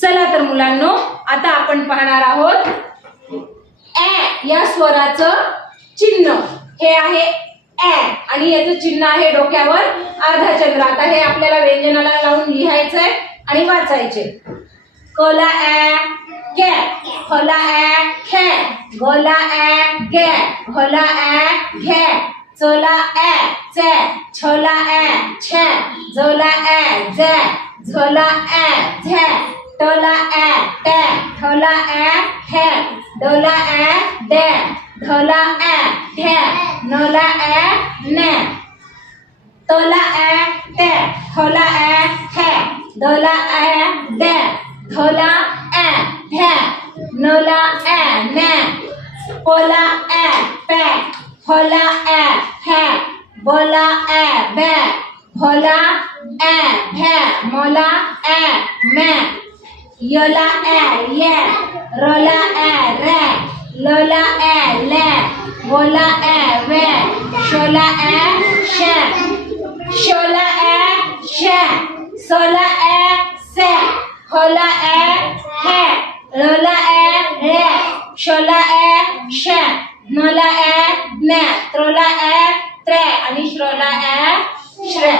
चला तर मुलांनो, आता आपण पाहणार आहोत ॲ या स्वराचं चिन्ह. हे आहे ॲ आणि याचं चिन्ह आहे डोक्यावर अर्धा चंद्र. आता हे आपल्याला व्यंजनाला लावून लिहायचंय आणि वाचायचे. क ला ॲ कै, ख ला ॲ खे, ग ला ॲ गे, घ ला ॲ घे, च ला ॲ चे, छ ला ॲ छे, ज ला ॲ जे, झ ला ॲ झे, ट ला ॲ टे, ठ ला ॲ ठे, ड ला ॲ डे, ध ला ॲ ढे, न ला ॲ ने, त ला ॲ टे, थ ला ॲ ठे, द ला ॲ डे, ध ला ॲ ढे, न ला ॲ ने, प ला ॲ पे, फ ला ॲ फे, ब ला ॲ बे, भ ला ॲ भे, म ला ॲ मे, य ला ॲ ये, र ला ॲ रे, ल ला ॲ ले, व ला ॲ वे, श ला ॲ शे, श ला ॲ शे, स ला ॲ से, ह ला ॲ हे, ल ला ॲ रे, श ला ॲ शे, न ला ॲ ने, त्र ला ॲ त्रे आणि श्र ला ॲ श्रे.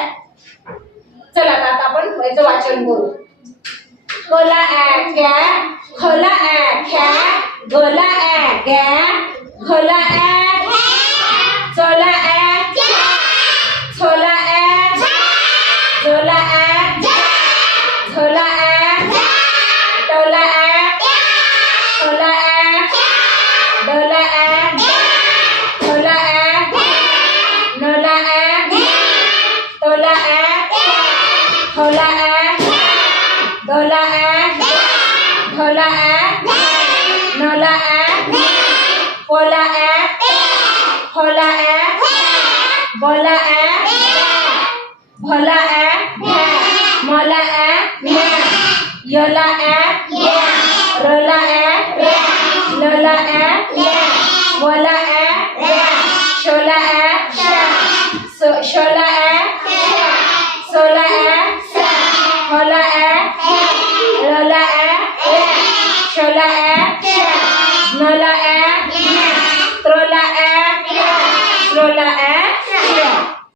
चला आता आपण याचं वाचन करू. क ला ॲ कै, ख ला ॲ खे, ग ला ॲ गे, घ ला ॲ च ला ॲ छ ला ॲ ज ला ॲ झ ला ॲ ट ला ॲ ख ला ॲ ड ला ॲ थ ला ॲ न ला ॲ त ला ॲ ख ला ॲ द ला ॲ ध ला ॲ न ला ॲ प ला ॲ फ ला ॲ ब ला ॲ भ ला ॲ भे, म ला ॲ मे, य ला ॲ ये, र ला ॲ रे, ल ला ॲ ले, व ला ॲ रे, श ला ॲ शे, श ला ॲ शे, स ला ॲ से, ह ला ॲ हे, ल ला ॲ रे, श ला ॲ शे, न ला ॲ ने, त्र ला ॲ रे, श्र ला ॲ